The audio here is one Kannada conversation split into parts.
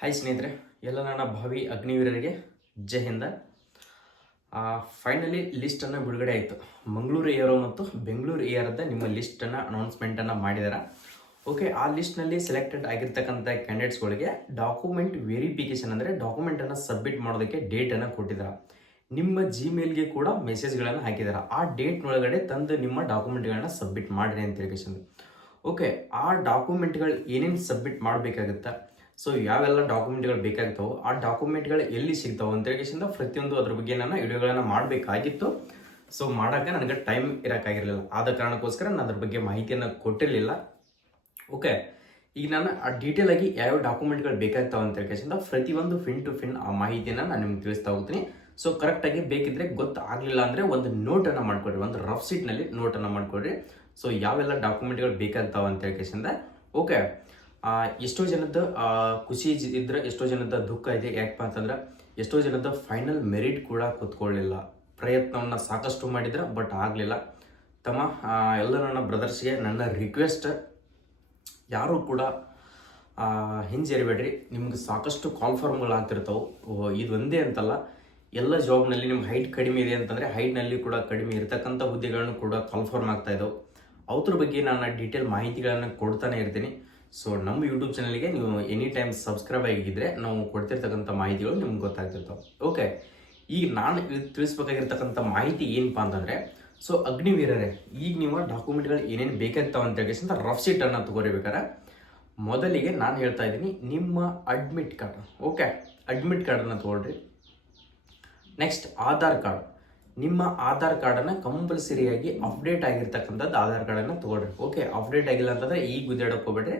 ಹಾಯ್ ಸ್ನೇಹಿತರೆ, ಎಲ್ಲ ನನ್ನ ಭಾವಿ ಅಗ್ನಿವೀರರಿಗೆ ಜೈ ಹಿಂದ. ಫೈನಲಿ ಲಿಸ್ಟನ್ನು ಬಿಡುಗಡೆ ಆಯಿತು. ಮಂಗಳೂರು ಏರೋ ಮತ್ತು ಬೆಂಗಳೂರು ಏರದ ನಿಮ್ಮ ಲಿಸ್ಟನ್ನು ಅನೌನ್ಸ್ಮೆಂಟನ್ನು ಮಾಡಿದ್ದಾರೆ. ಓಕೆ, ಆ ಲಿಸ್ಟ್ನಲ್ಲಿ ಸೆಲೆಕ್ಟೆಡ್ ಆಗಿರ್ತಕ್ಕಂಥ ಕ್ಯಾಂಡಿಡೇಟ್ಸ್ಗಳಿಗೆ ಡಾಕ್ಯುಮೆಂಟ್ ವೆರಿಫಿಕೇಷನ್ ಅಂದರೆ ಡಾಕ್ಯುಮೆಂಟನ್ನು ಸಬ್ಮಿಟ್ ಮಾಡೋದಕ್ಕೆ ಡೇಟನ್ನು ಕೊಟ್ಟಿದ್ದಾರೆ. ನಿಮ್ಮ ಜಿಮೇಲ್ಗೆ ಕೂಡ ಮೆಸೇಜ್ಗಳನ್ನು ಹಾಕಿದ್ದಾರೆ. ಆ ಡೇಟ್ನೊಳಗಡೆ ತಂದು ನಿಮ್ಮ ಡಾಕ್ಯುಮೆಂಟ್ಗಳನ್ನ ಸಬ್ಮಿಟ್ ಮಾಡಿರಿ ಅಂತ ಹೇಳಿ. ಓಕೆ, ಆ ಡಾಕ್ಯುಮೆಂಟ್ಗಳು ಏನೇನು ಸಬ್ಮಿಟ್ ಮಾಡಬೇಕಾಗುತ್ತಾ, ಸೊ ಯಾವೆಲ್ಲ ಡಾಕ್ಯುಮೆಂಟ್ಗಳು ಬೇಕಾಗ್ತಾವೆ, ಆ ಡಾಕ್ಯುಮೆಂಟ್ಗಳು ಎಲ್ಲಿ ಸಿಗ್ತಾವೆ ಅಂತ ಹೇಳಿ ಪ್ರತಿಯೊಂದು ಅದ್ರ ಬಗ್ಗೆ ನಾನು ವಿಡಿಯೋಗಳನ್ನು ಮಾಡಬೇಕಾಗಿತ್ತು. ಸೊ ಮಾಡೋಕ್ಕೆ ನನಗೆ ಟೈಮ್ ಇರೋಕ್ಕಾಗಿರಲಿಲ್ಲ. ಆದ ಕಾರಣಕ್ಕೋಸ್ಕರ ನಾನು ಅದ್ರ ಬಗ್ಗೆ ಮಾಹಿತಿಯನ್ನು ಕೊಟ್ಟಿರಲಿಲ್ಲ. ಓಕೆ, ಈಗ ನಾನು ಆ ಡೀಟೇಲ್ ಆಗಿ ಯಾವ್ಯಾವ ಡಾಕ್ಯುಮೆಂಟ್ಗಳು ಬೇಕಾಗ್ತಾವೆ ಅಂತ ಹೇಳಿ ಪ್ರತಿಯೊಂದು ಫಿನ್ ಟು ಫಿನ್ ಆ ಮಾಹಿತಿಯನ್ನು ನಾನು ನಿಮ್ಗೆ ತಿಳಿಸ್ತಾ ಹೋಗ್ತೀನಿ. ಸೊ ಕರೆಕ್ಟಾಗಿ ಬೇಕಿದ್ರೆ ಗೊತ್ತಾಗಲಿಲ್ಲ ಅಂದರೆ ಒಂದು ನೋಟನ್ನು ಮಾಡ್ಕೊಡ್ರಿ, ಒಂದು ರಫ್ ಶೀಟ್ನಲ್ಲಿ ನೋಟನ್ನು ಮಾಡ್ಕೊಡ್ರಿ. ಸೊ ಯಾವೆಲ್ಲ ಡಾಕ್ಯುಮೆಂಟ್ಗಳು ಬೇಕಾಗ್ತಾವೆ ಅಂತ ಹೇಳಿ. ಓಕೆ, ಎಷ್ಟೋ ಜನದ ಖುಷಿ ಇದ್ರೆ ಎಷ್ಟೋ ಜನದ ದುಃಖ ಇದೆ. ಯಾಕಪ್ಪ ಅಂತಂದ್ರೆ ಎಷ್ಟೋ ಜನದ ಫೈನಲ್ ಮೆರಿಟ್ ಕೂಡ ಕೂತ್ಕೊಳ್ಳಿಲ್ಲ. ಪ್ರಯತ್ನವನ್ನು ಸಾಕಷ್ಟು ಮಾಡಿದ್ರೆ ಬಟ್ ಆಗಲಿಲ್ಲ. ತಮ್ಮ ಎಲ್ಲ ನನ್ನ ಬ್ರದರ್ಸ್ಗೆ ನನ್ನ ರಿಕ್ವೆಸ್ಟ್, ಯಾರೂ ಕೂಡ ಹಿಂಜರಿಬೇಡ್ರಿ. ನಿಮ್ಗೆ ಸಾಕಷ್ಟು ಕಾಲ್ಫಾರ್ಮ್ಗಳು ಆಗ್ತಿರ್ತಾವೆ. ಇದು ಒಂದೇ ಅಂತಲ್ಲ, ಎಲ್ಲ ಜಾಬ್ನಲ್ಲಿ ನಿಮ್ಗೆ ಹೈಟ್ ಕಡಿಮೆ ಇದೆ ಅಂತಂದರೆ ಹೈಟ್ನಲ್ಲಿ ಕೂಡ ಕಡಿಮೆ ಇರತಕ್ಕಂಥ ಹುದ್ದೆಗಳನ್ನು ಕೂಡ ಕಾಲ್ಫಾರ್ಮ್ ಆಗ್ತಾ ಇದ್ದಾವೆ. ಅವ್ರ ಬಗ್ಗೆ ನಾನು ಡೀಟೇಲ್ ಮಾಹಿತಿಗಳನ್ನು ಕೊಡ್ತಾನೆ ಇರ್ತೀನಿ. ಸೊ ನಮ್ಮ ಯೂಟ್ಯೂಬ್ ಚಾನಲ್ಗೆ ನೀವು ಎನಿ ಟೈಮ್ ಸಬ್ಸ್ಕ್ರೈಬ್ ಆಗಿದ್ದರೆ ನಾವು ಕೊಡ್ತಿರ್ತಕ್ಕಂಥ ಮಾಹಿತಿಗಳು ನಿಮ್ಗೆ ಗೊತ್ತಾಗ್ತಿರ್ತಾವೆ. ಓಕೆ, ಈಗ ನಾನು ತಿಳಿಸ್ಬೇಕಾಗಿರ್ತಕ್ಕಂಥ ಮಾಹಿತಿ ಏನಪ್ಪ ಅಂತಂದರೆ, ಸೊ ಅಗ್ನಿವೀರರೇ, ಈಗ ನೀವು ಡಾಕ್ಯುಮೆಂಟ್ಗಳು ಏನೇನು ಬೇಕಾಗ್ತಾವೆ ಅಂತ ಹೇಳಿ ಅಂತ ರಫ್ ಶೀಟನ್ನು ತಗೋರಿಬೇಕಾರೆ ಮೊದಲಿಗೆ ನಾನು ಹೇಳ್ತಾ ಇದ್ದೀನಿ, ನಿಮ್ಮ ಅಡ್ಮಿಟ್ ಕಾರ್ಡ್. ಓಕೆ, ಅಡ್ಮಿಟ್ ಕಾರ್ಡನ್ನು ತೊಗೊಳ್ರಿ. Next Aadhaar card. ನಿಮ್ಮ ಆಧಾರ್ ಕಾರ್ಡನ್ನು ಕಂಪಲ್ಸರಿಯಾಗಿ ಅಪ್ಡೇಟ್ ಆಗಿರ್ತಕ್ಕಂಥದ್ದು ಆಧಾರ್ ಕಾರ್ಡನ್ನು ತೊಗೊಳ್ರಿ. ಓಕೆ, ಅಪ್ಡೇಟ್ ಆಗಿಲ್ಲ ಅಂತಂದರೆ ಈಗ ಗುದ್ದಾಡಕ್ಕೆ ಹೋಗ್ಬೇಡ್ರಿ,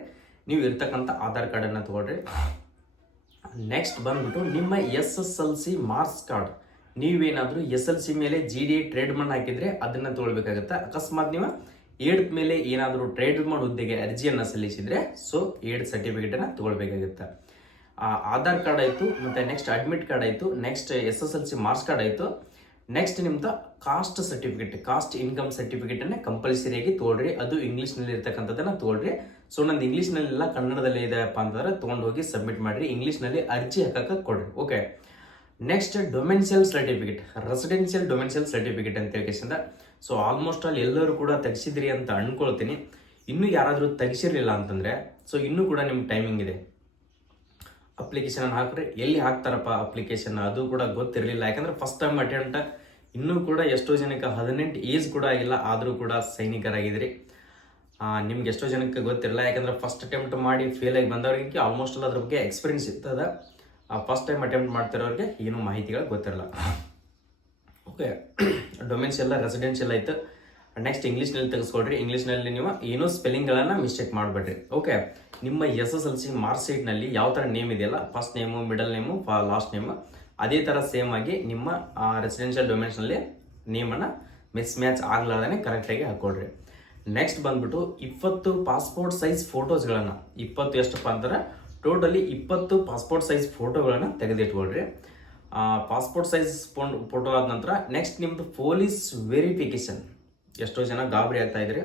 ನೀವು ಇರ್ತಕ್ಕಂಥ ಆಧಾರ್ ಕಾರ್ಡನ್ನು ತೊಗೊಳ್ರಿ. ನೆಕ್ಸ್ಟ್ ಬಂದ್ಬಿಟ್ಟು ನಿಮ್ಮ SSLC ಮಾರ್ಕ್ಸ್ ಕಾರ್ಡ್. ನೀವೇನಾದರೂ SLC ಮೇಲೆ GD ಟ್ರೇಡ್ ಮನ್ ಹಾಕಿದರೆ ಅದನ್ನು ತೊಗೊಳ್ಬೇಕಾಗುತ್ತೆ. ಅಕಸ್ಮಾತ್ ನೀವು 8th ಮೇಲೆ ಏನಾದರೂ ಟ್ರೇಡ್ ಮನ್ ಹುದ್ದೆಗೆ ಅರ್ಜಿಯನ್ನು ಸಲ್ಲಿಸಿದರೆ ಸೊ 8th ಸರ್ಟಿಫಿಕೇಟನ್ನು ತೊಗೊಳ್ಬೇಕಾಗುತ್ತೆ. ಆಧಾರ್ ಕಾರ್ಡ್ ಆಯಿತು, ಮತ್ತು ನೆಕ್ಸ್ಟ್ ಅಡ್ಮಿಟ್ ಕಾರ್ಡ್ ಆಯಿತು, ನೆಕ್ಸ್ಟ್ SSLC ಮಾರ್ಕ್ಸ್ ಕಾರ್ಡ್ ಆಯಿತು. ನೆಕ್ಸ್ಟ್ ನಿಮ್ದು ಕಾಸ್ಟ್ ಸರ್ಟಿಫಿಕೇಟ್, ಕಾಸ್ಟ್ ಇನ್ಕಮ್ ಸರ್ಟಿಫಿಕೇಟನ್ನು ಕಂಪಲ್ಸರಿಯಾಗಿ ತೊಗೊಳ್ರಿ. ಅದು ಇಂಗ್ಲೀಷ್ನಲ್ಲಿ ಇರ್ತಕ್ಕಂಥದ್ದನ್ನು ತೊಗೊಳ್ರಿ. ಸೊ ನಂದು ಇಂಗ್ಲೀಷ್ನಲ್ಲೆಲ್ಲ ಕನ್ನಡದಲ್ಲಿ ಇದೆಯಪ್ಪ ಅಂತಂದ್ರೆ ತೊಗೊಂಡು ಹೋಗಿ ಸಬ್ಮಿಟ್ ಮಾಡಿರಿ. ಇಂಗ್ಲೀಷ್ನಲ್ಲಿ ಅರ್ಜಿ ಹಾಕಕ್ಕೆ ಕೊಡ್ರಿ. Okay, next domicile certificate, residential domicile certificate ಅಂತ ಹೇಳಿ. ಸೊ ಆಲ್ಮೋಸ್ಟ್ ಅಲ್ಲಿ ಎಲ್ಲರೂ ಕೂಡ ತೆಗಿಸಿದ್ರಿ ಅಂತ ಅನ್ಕೊಳ್ತೀನಿ. ಇನ್ನೂ ಯಾರಾದರೂ ತೆಗಿಸಿರ್ಲಿಲ್ಲ ಅಂತಂದರೆ ಸೊ ಇನ್ನೂ ಕೂಡ ನಿಮ್ಗೆ ಟೈಮಿಂಗ್ ಇದೆ. ಅಪ್ಲಿಕೇಶನ್ ಹಾಕ್ರಿ. ಎಲ್ಲಿ ಹಾಕ್ತಾರಪ್ಪ ಅಪ್ಲಿಕೇಶನ್ ಅದು ಕೂಡ ಗೊತ್ತಿರಲಿಲ್ಲ. ಯಾಕಂದರೆ ಫಸ್ಟ್ ಟೈಮ್ ಅಟೆಂಪ್ಟ್. ಇನ್ನೂ ಕೂಡ ಎಷ್ಟೋ ಜನಕ್ಕೆ 18 ಏಜ್ ಕೂಡ ಆಗಿಲ್ಲ, ಆದರೂ ಕೂಡ ಸೈನಿಕರಾಗಿದ್ರಿ. ನಿಮ್ಗೆ ಎಷ್ಟೋ ಜನಕ್ಕೆ ಗೊತ್ತಿರಲ್ಲ, ಯಾಕಂದರೆ ಫಸ್ಟ್ ಅಟೆಂಪ್ಟ್ ಮಾಡಿ ಫೇಲಾಗಿ ಬಂದವ್ರಿಗೆ ಆಲ್ಮೋಸ್ಟ್ ಎಲ್ಲ ಅದ್ರ ಬಗ್ಗೆ ಎಕ್ಸ್ಪೀರಿಯನ್ಸ್ ಇರ್ತದೆ. ಫಸ್ಟ್ ಟೈಮ್ ಅಟೆಂಪ್ಟ್ ಮಾಡ್ತಿರೋರಿಗೆ ಏನೂ ಮಾಹಿತಿಗಳು ಗೊತ್ತಿರಲ್ಲ. ಓಕೆ, ಡೊಮೆನ್ಸ್ ಎಲ್ಲ ರೆಸಿಡೆನ್ಷಿಯಲ್ ಆಯಿತು. ನೆಕ್ಸ್ಟ್ ಇಂಗ್ಲೀಷ್ನಲ್ಲಿ ತೆಗೆಸ್ಕೊಳ್ರಿ. ಇಂಗ್ಲೀಷ್ನಲ್ಲಿ ನೀವು ಏನೂ ಸ್ಪೆಲ್ಲಿಂಗ್ಗಳನ್ನು ಮಿಸ್ಟೇಕ್ ಮಾಡಬೇಡ್ರಿ. ಓಕೆ, ನಿಮ್ಮ SSLC ಮಾರ್ಕ್ಸ್ ಶೀಟ್ನಲ್ಲಿ ಯಾವ ಥರ ನೇಮ್ ಇದೆಯಲ್ಲ, first name, middle name, last name, ಅದೇ ಥರ ಸೇಮ್ ಆಗಿ ನಿಮ್ಮ ರೆಸಿಡೆನ್ಷಿಯಲ್ ಡೊಮೆನ್ಸ್ನಲ್ಲಿ ನೇಮನ್ನು ಮಿಸ್ ಮ್ಯಾಚ್ ಆಗ್ಲಾರ್ದೇ ಕರೆಕ್ಟಾಗಿ ಹಾಕ್ಕೊಡ್ರಿ. ನೆಕ್ಸ್ಟ್ ಬಂದ್ಬಿಟ್ಟು 20 ಪಾಸ್ಪೋರ್ಟ್ ಸೈಜ್ ಫೋಟೋಸ್ಗಳನ್ನು, 20 ಎಷ್ಟಪ್ಪ ಅಂತಾರೆ ಟೋಟಲಿ 20 ಪಾಸ್ಪೋರ್ಟ್ ಸೈಜ್ ಫೋಟೋಗಳನ್ನು ತೆಗೆದಿಟ್ಕೊಳ್ರಿ. ಪಾಸ್ಪೋರ್ಟ್ ಸೈಜ್ ಫೋಟೋ ಆದ ನಂತರ ನೆಕ್ಸ್ಟ್ ನಿಮ್ಮದು ಪೊಲೀಸ್ ವೆರಿಫಿಕೇಷನ್. ಎಷ್ಟೋ ಜನ ಗಾಬರಿ ಆಗ್ತಾ ಇದ್ರಿ,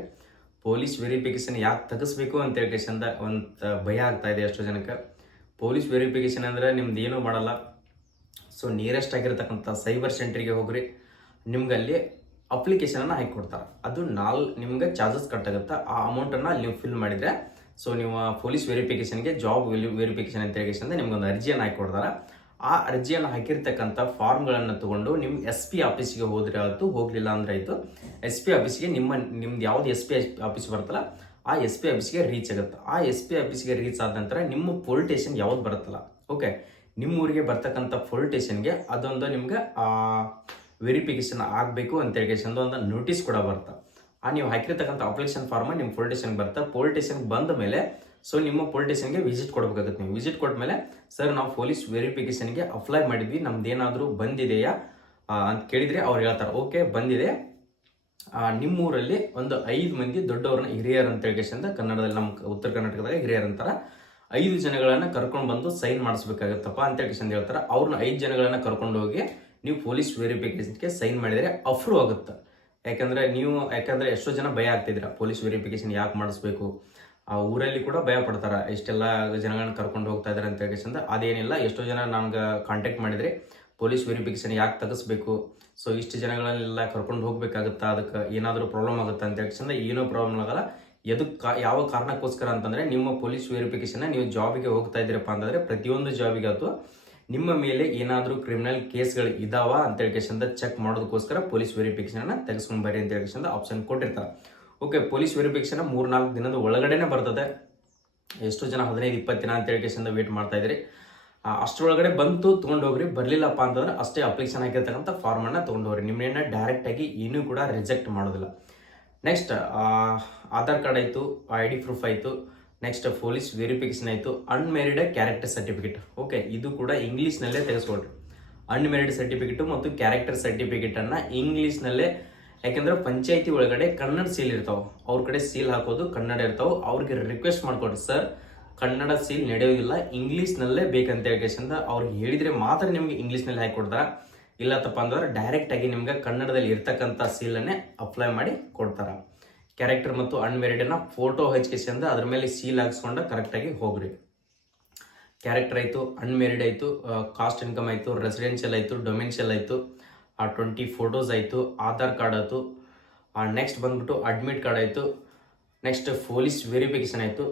ಪೊಲೀಸ್ ವೆರಿಫಿಕೇಷನ್ ಯಾಕೆ ತೆಗಿಸ್ಬೇಕು ಅಂತ ಹೇಳಿ ಒಂದು ಭಯ ಆಗ್ತಾ ಇದೆ ಎಷ್ಟೋ ಜನಕ್ಕೆ. ಪೊಲೀಸ್ ವೆರಿಫಿಕೇಷನ್ ಅಂದರೆ ನಿಮ್ದು ಏನೂ ಮಾಡಲ್ಲ. ಸೊ ನಿಯರೆಸ್ಟ್ ಆಗಿರ್ತಕ್ಕಂಥ ಸೈಬರ್ ಸೆಂಟ್ರಿಗೆ ಹೋಗ್ರಿ. ನಿಮ್ಗೆ ಅಲ್ಲಿ ಅಪ್ಲಿಕೇಶನನ್ನು ಹಾಕಿ ಕೊಡ್ತಾರೆ. ಅದು ನಿಮ್ಗೆ ಚಾರ್ಜಸ್ ಕಟ್ಟಾಗುತ್ತೆ. ಆ ಅಮೌಂಟನ್ನು ಅಲ್ಲಿ ನೀವು ಫಿಲ್ ಮಾಡಿದರೆ ಸೊ ನೀವು ಪೊಲೀಸ್ ವೆರಿಫಿಕೇಷನ್ಗೆ ಜಾಬ್ ವೆರಿಫಿಕೇಷನ್ ಅಂತ ಹೇಳಿ ನಿಮ್ಗೊಂದು ಅರ್ಜಿಯನ್ನು ಹಾಕಿ ಕೊಡ್ತಾರೆ. ಆ ಅರ್ಜಿಯನ್ನು ಹಾಕಿರ್ತಕ್ಕಂಥ ಫಾರ್ಮ್ಗಳನ್ನು ತೊಗೊಂಡು ನಿಮ್ಮ SP ಆಫೀಸಿಗೆ ಹೋದರೆ ಆಯಿತು, ಹೋಗಲಿಲ್ಲ ಅಂದರೆ ಆಯಿತು. SP ಆಫೀಸಿಗೆ ನಿಮ್ದು ಯಾವ್ದು SP ಆಫೀಸ್ ಬರುತ್ತಲ್ಲ ಆ SP ಆಫೀಸ್ಗೆ ರೀಚ್ ಆಗುತ್ತೆ. ಆ SP ಆಫೀಸ್ಗೆ ರೀಚ್ ಆದ ನಂತರ ನಿಮ್ಮ ಪೊಲೀಸ್ ಸ್ಟೇಷನ್ ಯಾವ್ದು ಬರುತ್ತಲ್ಲ, ಓಕೆ, ನಿಮ್ಮ ಊರಿಗೆ ಬರ್ತಕ್ಕಂಥ ಪೊಲೀಸ್ ಸ್ಟೇಷನ್ಗೆ ಅದೊಂದು ನಿಮ್ಗೆ ವೆರಿಫಿಕೇಷನ್ ಆಗಬೇಕು ಅಂತ ಹೇಳಿ ಒಂದು ನೋಟಿಸ್ ಕೂಡ ಬರುತ್ತೆ. ನೀವು ಹಾಕಿರ್ತಕ್ಕಂಥ ಅಪ್ಲಿಕೇಶನ್ ಫಾರ್ಮ್ ನಿಮ್ಮ ಪೊಲೀಸ್ ಸ್ಟೇಷನ್ಗೆ ಬರುತ್ತೆ. ಪೊಲೀಸ್ ಸ್ಟೇಷನ್ಗೆ ಬಂದ ಮೇಲೆ ಸೊ ನಿಮ್ಮ ಪೊಲೀಸ್ ಸ್ಟೇಷನ್ಗೆ ವಿಸಿಟ್ ಕೊಡಬೇಕಾಗುತ್ತೆ. ನೀವು ವಿಸಿಟ್ ಕೊಟ್ಟ ಮೇಲೆ ಸರ್ ನಾವು ಪೊಲೀಸ್ ವೆರಿಫಿಕೇಷನ್ಗೆ ಅಪ್ಲೈ ಮಾಡಿದ್ವಿ, ನಮ್ದೇನಾದರೂ ಬಂದಿದೆಯಾ ಅಂತ ಕೇಳಿದರೆ ಅವ್ರು ಹೇಳ್ತಾರೆ ಓಕೆ ಬಂದಿದೆ. ನಿಮ್ಮೂರಲ್ಲಿ ಒಂದು 5 ಮಂದಿ ದೊಡ್ಡವ್ರನ್ನ ಹಿರಿಯರು ಅಂತ ಹೇಳಿ ಕನ್ನಡದಲ್ಲಿ ನಮ್ಮ ಉತ್ತರ ಕರ್ನಾಟಕದಾಗ ಹಿರಿಯರು ಅಂತಾರೆ. 5 ಜನಗಳನ್ನು ಕರ್ಕೊಂಡು ಬಂದು ಸೈನ್ ಮಾಡಿಸ್ಬೇಕಾಗತ್ತಪ್ಪ ಅಂತ ಹೇಳಿ ಹೇಳ್ತಾರೆ. ಅವ್ರನ್ನ 5 ಜನಗಳನ್ನು ಕರ್ಕೊಂಡು ಹೋಗಿ ನೀವು ಪೊಲೀಸ್ ವೆರಿಫಿಕೇಷನ್ಗೆ ಸೈನ್ ಮಾಡಿದರೆ ಅಪ್ರೂವ್ ಆಗುತ್ತೆ. ಯಾಕಂದರೆ ಎಷ್ಟೋ ಜನ ಭಯ ಆಗ್ತಿದ್ದೀರಾ, ಪೊಲೀಸ್ ವೆರಿಫಿಕೇಷನ್ ಯಾಕೆ ಮಾಡಿಸ್ಬೇಕು, ಆ ಊರಲ್ಲಿ ಕೂಡ ಭಯ ಪಡ್ತಾರೆ, ಇಷ್ಟೆಲ್ಲ ಜನಗಳನ್ನ ಕರ್ಕೊಂಡು ಹೋಗ್ತಾ ಇದ್ದಾರೆ ಅಂತ ಹೇಳ್ಕೊಂಡು. ಅದೇನಿಲ್ಲ, ಎಷ್ಟೋ ಜನ ನನಗೆ ಕಾಂಟ್ಯಾಕ್ಟ್ ಮಾಡಿದರೆ ಪೊಲೀಸ್ ವೆರಿಫಿಕೇಷನ್ ಯಾಕೆ ತೆಗಿಸ್ಬೇಕು, ಸೊ ಇಷ್ಟು ಜನಗಳನ್ನೆಲ್ಲ ಕರ್ಕೊಂಡು ಹೋಗ್ಬೇಕಾಗುತ್ತಾ, ಅದಕ್ಕೆ ಏನಾದರೂ ಪ್ರಾಬ್ಲಮ್ ಆಗುತ್ತಾ ಅಂತ ಹೇಳ್ಕೊಂಡು. ಏನೋ ಪ್ರಾಬ್ಲಮ್ ಆಗಲ್ಲ. ಯಾವ ಕಾರಣಕ್ಕೋಸ್ಕರ ಅಂತಂದರೆ, ನಿಮ್ಮ ಪೊಲೀಸ್ ವೆರಿಫಿಕೇಷನ್ನ ನೀವು ಜಾಬಿಗೆ ಹೋಗ್ತಾ ಇದ್ದೀರಪ್ಪ ಅಂತಂದರೆ ಪ್ರತಿಯೊಂದು ಜಾಬಿಗೆ ಅಥವಾ ನಿಮ್ಮ ಮೇಲೆ ಏನಾದರೂ ಕ್ರಿಮಿನಲ್ ಕೇಸ್ಗಳು ಇದಾವ ಅಂತ ಹೇಳ್ಕೊಂಡು ಚೆಕ್ ಮಾಡೋದಕ್ಕೋಸ್ಕರ ಪೊಲೀಸ್ ವೆರಿಫಿಕೇಷನ್ನ ತೆಗೆಸ್ಕೊಂಡು ಬರ್ರಿ ಅಂತ ಹೇಳ್ಕೊಂಡು ಆಪ್ಷನ್ ಕೊಟ್ಟಿರ್ತಾರೆ. ಓಕೆ, ಪೊಲೀಸ್ ವೆರಿಫಿಕೇಷನ್ 3-4 ದಿನದ ಒಳಗಡೆನೆ ಬರ್ತದೆ. ಎಷ್ಟೋ ಜನ 15-20 ದಿನ ಅಂತ ಹೇಳ್ಕೊಂಡು ವೇಟ್ ಮಾಡ್ತಾ ಇದ್ರಿ. ಅಷ್ಟರೊಳಗಡೆ ಬಂತು ತೊಗೊಂಡು ಹೋಗ್ರಿ. ಬರಲಿಲ್ಲಪ್ಪ ಅಂತಂದ್ರೆ ಅಷ್ಟೇ ಅಪ್ಲಿಕೇಶನ್ ಆಗಿರ್ತಕ್ಕಂಥ ಫಾರ್ಮನ್ನು ತೊಗೊಂಡು ಹೋಗ್ರಿ. ನಿಮ್ಮನ್ನ ಡೈರೆಕ್ಟಾಗಿ ಏನೂ ಕೂಡ ರಿಜೆಕ್ಟ್ ಮಾಡೋದಿಲ್ಲ. ನೆಕ್ಸ್ಟ್ ಆಧಾರ್ ಕಾರ್ಡ್ ಆಯಿತು, ID ಪ್ರೂಫ್ ಆಯಿತು, ನೆಕ್ಸ್ಟ್ ಪೊಲೀಸ್ ವೆರಿಫಿಕೇಷನ್ ಆಯಿತು, ಅನ್ಮ್ಯಾರಿಡ್ ಕ್ಯಾರೆಕ್ಟರ್ ಸರ್ಟಿಫಿಕೇಟ್. ಓಕೆ, ಇದು ಕೂಡ ಇಂಗ್ಲೀಷ್ನಲ್ಲೇ ತೆಗೆಸ್ಕೊಳ್ರಿ. ಅನ್ಮ್ಯಾರಿಡ್ ಸರ್ಟಿಫಿಕೇಟು ಮತ್ತು ಕ್ಯಾರೆಕ್ಟರ್ ಸರ್ಟಿಫಿಕೇಟನ್ನು ಇಂಗ್ಲೀಷ್ನಲ್ಲೇ, ಯಾಕೆಂದ್ರೆ ಪಂಚಾಯತಿ ಒಳಗಡೆ ಕನ್ನಡ ಸೀಲ್ ಇರ್ತಾವೆ, ಅವ್ರ ಕಡೆ ಸೀಲ್ ಹಾಕೋದು ಕನ್ನಡ ಇರ್ತಾವೆ. ಅವ್ರಿಗೆ ರಿಕ್ವೆಸ್ಟ್ ಮಾಡ್ಕೊಡ್ರಿ, ಸರ್ ಕನ್ನಡ ಸೀಲ್ ನಡೆಯೋದಿಲ್ಲ, ಇಂಗ್ಲೀಷ್ನಲ್ಲೇ ಬೇಕಂತ ಹೇಳ್ಕೊಂಡು ಅವ್ರಿಗೆ ಹೇಳಿದರೆ ಮಾತ್ರ ನಿಮಗೆ ಇಂಗ್ಲೀಷ್ನಲ್ಲಿ ಹಾಕಿ ಕೊಡ್ತಾರೆ. ಇಲ್ಲತ್ತಪ್ಪ ಅಂದ್ರೆ ಡೈರೆಕ್ಟಾಗಿ ನಿಮ್ಗೆ ಕನ್ನಡದಲ್ಲಿ ಇರ್ತಕ್ಕಂಥ ಸೀಲನ್ನೇ ಅಪ್ಲೈ ಮಾಡಿ ಕೊಡ್ತಾರೆ. ಕ್ಯಾರೆಕ್ಟರ್ ಮತ್ತು ಅನ್ಮ್ಯಾರಿಡನ್ನ ಫೋಟೋ ಹಚ್ಕೊಂಡು ಅದ್ರ ಮೇಲೆ ಸೀಲ್ ಹಾಕ್ಸ್ಕೊಂಡು ಕರೆಕ್ಟಾಗಿ ಹೋಗ್ರಿ. ಕ್ಯಾರೆಕ್ಟರ್ ಆಯಿತು, ಅನ್ಮ್ಯಾರಿಡ್ ಆಯಿತು, ಕಾಸ್ಟ್ ಇನ್ಕಮ್ ಆಯಿತು, ರೆಸಿಡೆನ್ಷಿಯಲ್ ಆಯಿತು, ಡೊಮೆನ್ಷಿಯಲ್ ಆಯಿತು, 20 ಫೋಟೋಸ್ ಆಯಿತು, ಆಧಾರ್ ಕಾರ್ಡ್ ಆಯಿತು, ನೆಕ್ಸ್ಟ್ ಬಂದ್ಬಿಟ್ಟು ಅಡ್ಮಿಟ್ ಕಾರ್ಡ್ ಆಯಿತು, ನೆಕ್ಸ್ಟ್ ಪೊಲೀಸ್ ವೆರಿಫಿಕೇಷನ್ ಆಯಿತು.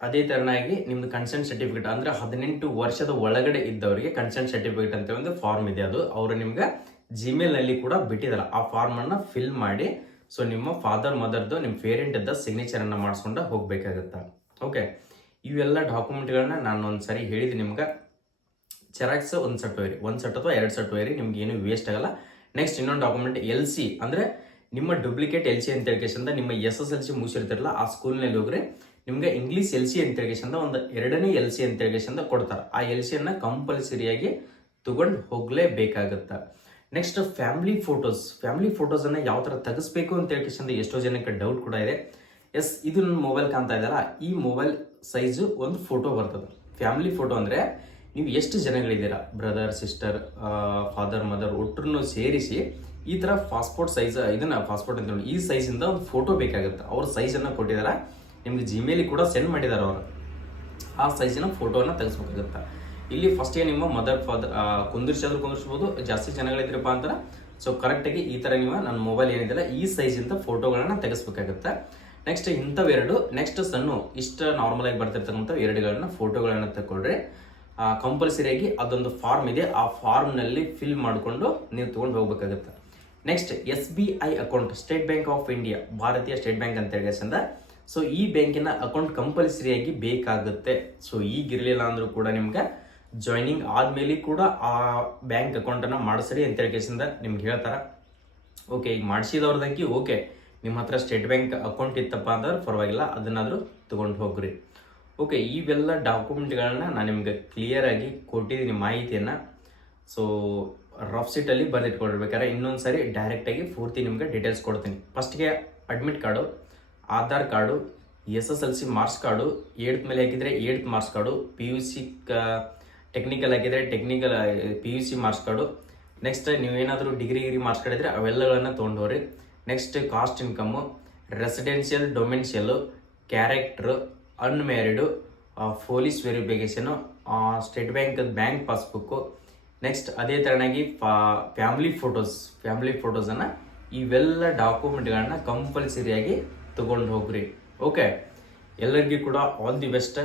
ಅದೇ ಥರನಾಗಿ ನಿಮ್ಮದು ಕನ್ಸೆಂಟ್ ಸರ್ಟಿಫಿಕೇಟ್ ಅಂದರೆ 18 ವರ್ಷದ ಒಳಗಡೆ ಇದ್ದವರಿಗೆ ಕನ್ಸೆಂಟ್ ಸರ್ಟಿಫಿಕೇಟ್ ಅಂತ ಒಂದು ಫಾರ್ಮ್ ಇದೆ. ಅದು ಅವರು ನಿಮ್ಗೆ ಜಿಮೇಲ್ನಲ್ಲಿ ಕೂಡ ಬಿಟ್ಟಿದ್ದಾರೆ. ಆ ಫಾರ್ಮನ್ನು ಫಿಲ್ ಮಾಡಿ, ಸೊ ನಿಮ್ಮ ಫಾದರ್ ಮದರ್ದು ನಿಮ್ಮ ಪೇರೆಂಟದ ಸಿಗ್ನೇಚರನ್ನು ಮಾಡಿಸ್ಕೊಂಡು ಹೋಗಬೇಕಾಗುತ್ತೆ. ಓಕೆ, ಇವೆಲ್ಲ ಡಾಕ್ಯುಮೆಂಟ್ಗಳನ್ನ ನಾನು ಒಂದು ಸರಿ ಹೇಳಿದ್ದೀನಿ ನಿಮ್ಗೆ. ಜೆರಾಕ್ಸ್ ಒಂದು ಸೆಟ್ ಒಯ್ಯಿರಿ, 1 ಸೆಟ್ ಅಥವಾ 2 ಸೆಟ್ ಒಯ್ಯಿರಿ, ನಿಮ್ಗೆ ಏನು ವೇಸ್ಟ್ ಆಗಲ್ಲ. ನೆಕ್ಸ್ಟ್ ಇನ್ನೊಂದು ಡಾಕ್ಯುಮೆಂಟ್ LC, ಅಂದರೆ ನಿಮ್ಮ ಡೂಪ್ಲಿಕೇಟ್ LC ಅಂತ ಹೇಳ್ಕೊಂಡು ನಿಮ್ಮ SSLC ಮುಗಿಸಿರ್ತಿರಲ್ಲ ಆ ಸ್ಕೂಲ್ನಲ್ಲಿ ಹೋಗ್ರಿ. ನಿಮ್ಗೆ ಇಂಗ್ಲೀಷ್ LC ಅಂತ ಹೇಳ್ಕೊಂಡು ಒಂದು 2ನೇ LC ಅಂತ ಹೇಳ್ಕೊಂಡು ಕೊಡ್ತಾರೆ. ಆ LCಯನ್ನು ಕಂಪಲ್ಸರಿಯಾಗಿ ತಗೊಂಡು ಹೋಗಲೇಬೇಕಾಗುತ್ತೆ. ನೆಕ್ಸ್ಟ್ ಫ್ಯಾಮಿಲಿ ಫೋಟೋಸನ್ನು ಯಾವ ಥರ ತೆಗೆಸ್ಬೇಕು ಅಂತ ಹೇಳ್ಕೊಂಡು ಎಷ್ಟೋ ಜನಕ್ಕೆ ಡೌಟ್ ಕೂಡ ಇದೆ. ಎಸ್, ಇದು ನನ್ನ ಮೊಬೈಲ್ ಕಾಣ್ತಾ ಇದ್ದಾರ, ಈ ಮೊಬೈಲ್ ಸೈಜು ಒಂದು ಫೋಟೋ ಬರ್ತದೆ. ಫ್ಯಾಮಿಲಿ ಫೋಟೋ ಅಂದರೆ ನೀವು ಎಷ್ಟು ಜನಗಳಿದ್ದೀರಾ, ಬ್ರದರ್, ಸಿಸ್ಟರ್, ಫಾದರ್, ಮದರ್ ಒಟ್ಟರನ್ನು ಸೇರಿಸಿ ಈ ಥರ ಪಾಸ್ಪೋರ್ಟ್ ಸೈಜ್, ಇದನ್ನು ಪಾಸ್ಪೋರ್ಟ್ ಅಂತ ಹೇಳಿ ಈ ಸೈಜಿಂದ ಒಂದು ಫೋಟೋ ಬೇಕಾಗುತ್ತೆ. ಅವ್ರ ಸೈಜನ್ನು ಕೊಟ್ಟಿದ್ದಾರೆ, ನಿಮ್ಗೆ ಜಿಮೇಲಿಗೆ ಕೂಡ ಸೆಂಡ್ ಮಾಡಿದ್ದಾರೆ ಅವರು. ಆ ಸೈಜಿನ ಫೋಟೋವನ್ನು ತೆಗೆಸ್ಬೇಕಾಗುತ್ತೆ. ಇಲ್ಲಿ ಫಸ್ಟಿಗೆ ನಿಮ್ಮ ಮದರ್ ಫಾದರ್ ಕುಂದಿರ್ಸ್ಬೋದು, ಜಾಸ್ತಿ ಜನಗಳಿದ್ರಪ್ಪ ಅಂತಾರೆ. ಸೊ ಕರೆಕ್ಟಾಗಿ ಈ ಥರ ನೀವು ನನ್ನ ಮೊಬೈಲ್ ಏನಿದೆಯಲ್ಲ ಈ ಸೈಜಿಂದ ಫೋಟೋಗಳನ್ನು ತೆಗೆಸ್ಬೇಕಾಗುತ್ತೆ. ನೆಕ್ಸ್ಟ್ ಇಂಥವೆರಡು, ನೆಕ್ಸ್ಟ್ ಸಣ್ಣ ಇಷ್ಟು ನಾರ್ಮಲಾಗಿ ಬರ್ತಿರ್ತಕ್ಕಂಥ ಎರಡುಗಳನ್ನ ಫೋಟೋಗಳನ್ನು ತಗೊಳ್ರಿ. ಕಂಪಲ್ಸರಿಯಾಗಿ ಅದೊಂದು ಫಾರ್ಮ್ ಇದೆ, ಆ ಫಾರ್ಮ್ನಲ್ಲಿ ಫಿಲ್ ಮಾಡಿಕೊಂಡು ನೀವು ತೊಗೊಂಡು ಹೋಗ್ಬೇಕಾಗುತ್ತೆ. Next SBI account, state bank of India, ಭಾರತೀಯ ಸ್ಟೇಟ್ ಬ್ಯಾಂಕ್ ಅಂತ ಹೇಳಿ. ಸೊ ಈ ಬ್ಯಾಂಕಿನ ಅಕೌಂಟ್ ಕಂಪಲ್ಸರಿಯಾಗಿ ಬೇಕಾಗುತ್ತೆ. ಸೊ ಈಗಿರಲಿಲ್ಲ ಅಂದರೂ ಕೂಡ ನಿಮ್ಗೆ ಜಾಯ್ನಿಂಗ್ ಆದಮೇಲೆ ಕೂಡ ಆ ಬ್ಯಾಂಕ್ ಅಕೌಂಟನ್ನು ಮಾಡಿಸ್ರಿ ಅಂತ ಹೇಳ್ಕೇಸಿಂದ ನಿಮ್ಗೆ ಹೇಳ್ತಾರೆ. ಓಕೆ, ಈಗ ಮಾಡಿಸಿದವ್ರದಾಗಿ ಓಕೆ, ನಿಮ್ಮ ಹತ್ರ ಸ್ಟೇಟ್ ಬ್ಯಾಂಕ್ ಅಕೌಂಟ್ ಇತ್ತಪ್ಪ ಅಂದ್ರೆ ಪರವಾಗಿಲ್ಲ, ಅದನ್ನಾದರೂ ತೊಗೊಂಡು ಹೋಗ್ರಿ. ಓಕೆ, ಇವೆಲ್ಲ ಡಾಕ್ಯುಮೆಂಟ್ಗಳನ್ನ ನಾನು ನಿಮ್ಗೆ ಕ್ಲಿಯರಾಗಿ ಕೊಟ್ಟಿದ್ದೀನಿ ಮಾಹಿತಿಯನ್ನು. ಸೊ ರಫ್ ಸೀಟಲ್ಲಿ ಬರೆದಿಟ್ಕೊಳ್ಬೇಕಾದ್ರೆ ಇನ್ನೊಂದು ಸಾರಿ ಡೈರೆಕ್ಟಾಗಿ ಪೂರ್ತಿ ನಿಮಗೆ ಡೀಟೇಲ್ಸ್ ಕೊಡ್ತೀನಿ. ಫಸ್ಟ್ಗೆ admit card, Aadhaar card, SSLC marks card, 8th ಮೇಲೆ ಹಾಕಿದರೆ 8th marks card, PUC technical ಹಾಕಿದರೆ technical PUC marks card. Next ನೀವೇನಾದರೂ ಡಿಗ್ರಿ ಮಾರ್ಕ್ಸ್ ಕಾರ್ಡ್ ಇದ್ದರೆ ಅವೆಲ್ಲಗಳನ್ನು ತೊಗೊಂಡವ್ರಿ. Next caste income, residential, domicile, character, unmarried, police verification, State Bank passbook. Next ಅದೇ ಥರನಾಗಿ ಫ್ಯಾಮಿಲಿ ಫೋಟೋಸನ್ನು ಇವೆಲ್ಲ ಡಾಕ್ಯುಮೆಂಟ್ಗಳನ್ನ ಕಂಪಲ್ಸರಿಯಾಗಿ ತೊಗೊಂಡು ಹೋಗ್ರಿ. ಓಕೆ, ಎಲ್ಲರಿಗೂ ಕೂಡ ಆಲ್ ದಿ ಬೆಸ್ಟ್.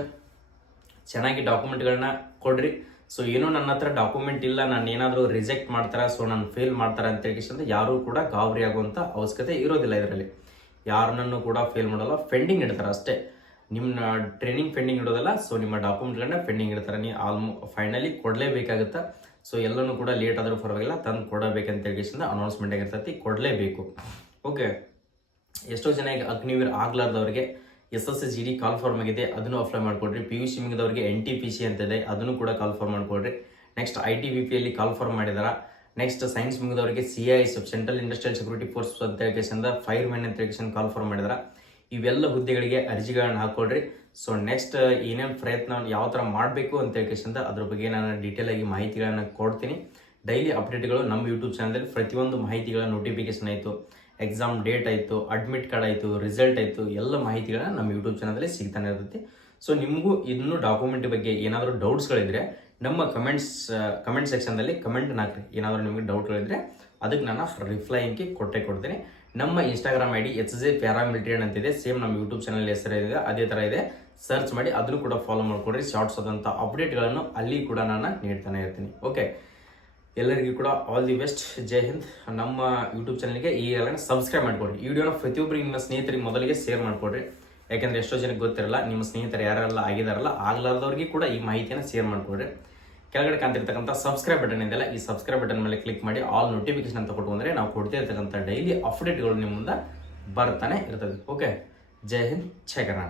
ಚೆನ್ನಾಗಿ ಡಾಕ್ಯುಮೆಂಟ್ಗಳನ್ನ ಕೊಡ್ರಿ. ಸೊ ಏನೋ ನನ್ನ ಹತ್ರ ಡಾಕ್ಯುಮೆಂಟ್ ಇಲ್ಲ, ನಾನು ಏನಾದರೂ ರಿಜೆಕ್ಟ್ ಮಾಡ್ತಾರೆ, ಸೊ ನಾನು ಫೇಲ್ ಮಾಡ್ತಾರೆ ಅಂತ ಹೇಳ್ಕೊಂಡು ಯಾರೂ ಕೂಡ ಗಾಬರಿ ಆಗುವಂಥ ಅವಶ್ಯಕತೆ ಇರೋದಿಲ್ಲ. ಇದರಲ್ಲಿ ಯಾರನ್ನೂ ಕೂಡ ಫೇಲ್ ಮಾಡೋಲ್ಲ, ಪೆಂಡಿಂಗ್ ಇಡ್ತಾರೆ ಅಷ್ಟೇ. ನಿಮ್ಮ ಟ್ರೈನಿಂಗ್ ಪೆಂಡಿಂಗ್ ಇಡೋದಲ್ಲ, ಸೊ ನಿಮ್ಮ ಡಾಕ್ಯುಮೆಂಟ್ಗಳನ್ನ ಪೆಂಡಿಂಗ್ ಇಡ್ತಾರೆ. ನೀವು ಫೈನಲಿ ಕೊಡಲೇಬೇಕಾಗುತ್ತೆ. ಸೊ ಎಲ್ಲನೂ ಕೂಡ ಲೇಟ್ ಆದರೂ ಪರವಾಗಿಲ್ಲ, ತಂದು ಕೊಡಬೇಕಂತ ಹೇಳ್ಕೊಂಡು ಅನೌನ್ಸ್ಮೆಂಟ್ ಆಗಿರ್ತೈತಿ, ಕೊಡಲೇಬೇಕು. ಓಕೆ, ಎಷ್ಟೋ ಜನ ಈಗ ಅಗ್ನಿವೀರ್ ಆಗ್ಲಾರ್ದವ್ರಿಗೆ SSGD ಕಾಲ್ ಫಾರ್ಮ್ ಆಗಿದೆ, ಅದನ್ನು ಅಪ್ಲೈ ಮಾಡಿಕೊಡ್ರಿ. PUC ಮುಗಿದವ್ರಿಗೆ NTPC ಅಂತಿದೆ, ಅದನ್ನು ಕೂಡ ಕಾಲ್ ಫಾರ್ಮ್ ಮಾಡಿಕೊಡ್ರಿ. ನೆಕ್ಸ್ಟ್ ITBPಯಲ್ಲಿ ಕಾಲ್ ಫಾರ್ಮ್ ಮಾಡಿದಾರ. ನೆಕ್ಸ್ಟ್ ಸೈನ್ಸ್ ಮುಗಿದವರಿಗೆ CIS, central industrial security force ಅಂತ ಹೇಳ್ಕೊಂಡು ಫೈರ್ಮ್ಯಾನ್ ಅಂತ ಹೇಳ್ಕೊಂಡು ಕಾಲ್ ಫಾರ್ಮ್ ಮಾಡಿದಾರ. ಇವೆಲ್ಲ ಹುದ್ದೆಗಳಿಗೆ ಅರ್ಜಿಗಳನ್ನ ಹಾಕ್ಕೊಡ್ರಿ. ಸೊ ನೆಕ್ಸ್ಟ್ ಏನೇನು ಪ್ರಯತ್ನ ಯಾವ ಥರ ಮಾಡಬೇಕು ಅಂತ ಹೇಳ್ಕೊಂಡು ಅದ್ರ ಬಗ್ಗೆ ನಾನು ಡೀಟೇಲ್ ಆಗಿ ಮಾಹಿತಿಗಳನ್ನು ಕೊಡ್ತೀನಿ. ಡೈಲಿ ಅಪ್ಡೇಟ್ಗಳು ನಮ್ಮ ಯೂಟ್ಯೂಬ್ ಚಾನಲಲ್ಲಿ ಪ್ರತಿಯೊಂದು ಮಾಹಿತಿಗಳ ನೋಟಿಫಿಕೇಶನ್ ಆಯಿತು, ಎಕ್ಸಾಮ್ ಡೇಟ್ ಆಯಿತು, ಅಡ್ಮಿಟ್ ಕಾರ್ಡ್ ಆಯಿತು, ರಿಸಲ್ಟ್ ಆಯಿತು, ಎಲ್ಲ ಮಾಹಿತಿಗಳನ್ನ ನಮ್ಮ ಯೂಟ್ಯೂಬ್ ಚಾನಲಲ್ಲಿ ಸಿಗ್ತಾನೆ ಇರ್ತೈತಿ. ಸೊ ನಿಮಗೂ ಇನ್ನೂ ಡಾಕ್ಯುಮೆಂಟ್ ಬಗ್ಗೆ ಏನಾದರೂ ಡೌಟ್ಸ್ಗಳಿದ್ರೆ ನಮ್ಮ ಕಮೆಂಟ್ ಸೆಕ್ಷನ್ದಲ್ಲಿ ಕಮೆಂಟ್ನ ಹಾಕ್ರಿ. ಏನಾದರೂ ನಿಮಗೆ ಡೌಟ್ಗಳಿದ್ರೆ ಅದಕ್ಕೆ ನಾನು ರಿಪ್ಲೈ ಅಂಕಿ ಕೊಡ್ತೀನಿ. ನಮ್ಮ ಇನ್ಸ್ಟಾಗ್ರಾಮ್ ಐಡಿ HJ ಪ್ಯಾರಾಮಿಲಿಟರಿ ಅಂತಿದೆ, ಸೇಮ್ ನಮ್ಮ ಯೂಟ್ಯೂಬ್ ಚಾನಲ್ ಹೆಸರು ಇದೆ, ಅದೇ ಥರ ಇದೆ. ಸರ್ಚ್ ಮಾಡಿ ಅದನ್ನು ಕೂಡ ಫಾಲೋ ಮಾಡಿಕೊಡ್ರಿ. ಶಾರ್ಟ್ಸ್ ಆದಂಥ ಅಪ್ಡೇಟ್ಗಳನ್ನು ಅಲ್ಲಿ ಕೂಡ ನಾನು ನೀಡ್ತಾನೆ ಇರ್ತೀನಿ. ಓಕೆ, ಎಲ್ಲರಿಗೂ ಕೂಡ ಆಲ್ ದಿ ಬೆಸ್ಟ್. ಜೈ ಹಿಂದ್. ನಮ್ಮ ಯೂಟ್ಯೂಬ್ ಚಾನಲ್ಗೆ ಈಗೆಲ್ಲ ಸಬ್ಸ್ಕ್ರೈಬ್ ಮಾಡಿಕೊಡ್ರಿ. ಈ ವಿಡಿಯೋನ ಪ್ರತಿಯೊಬ್ಬರಿಗೆ ನಿಮ್ಮ ಸ್ನೇಹಿತರಿಗೆ ಮೊದಲಿಗೆ ಶೇರ್ ಮಾಡಿಕೊಡ್ರಿ. ಯಾಕೆಂದರೆ ಎಷ್ಟೋ ಜನಕ್ಕೆ ಗೊತ್ತಿರಲ್ಲ, ನಿಮ್ಮ ಸ್ನೇಹಿತರು ಯಾರೆಲ್ಲ ಆಗಿದಾರಲ್ಲ, ಆಗ್ಲಾರ್ದವ್ರಿಗೆ ಕೂಡ ಈ ಮಾಹಿತಿಯನ್ನು ಶೇರ್ ಮಾಡಿಕೊಡ್ರಿ. ಕೆಳಗಡೆ ಕಾಣ್ತಿರ್ತಕ್ಕಂಥ ಸಬ್ಸ್ಕ್ರೈಬ್ ಬಟನ್ ಇದೆಯಲ್ಲ, ಈ ಸಬ್ಸ್ಕ್ರೈಬ್ ಬಟನ್ ಮೇಲೆ ಕ್ಲಿಕ್ ಮಾಡಿ ಆಲ್ ನೋಟಿಫಿಕೇಶನ್ ಅಂತ ಕೊಟ್ಟು ಅಂದರೆ ನಾವು ಕೊಡ್ತಾ ಇರ್ತಕ್ಕಂಥ ಡೈಲಿ ಅಪ್ಡೇಟ್ಗಳು ನಿಮ್ಮ ಮುಂದೆ ಬರ್ತಾನೆ ಇರ್ತದೆ. ಓಕೆ, ಜೈ ಹಿಂದ್, ಜೈ ಕರ್ನಾಟಕ.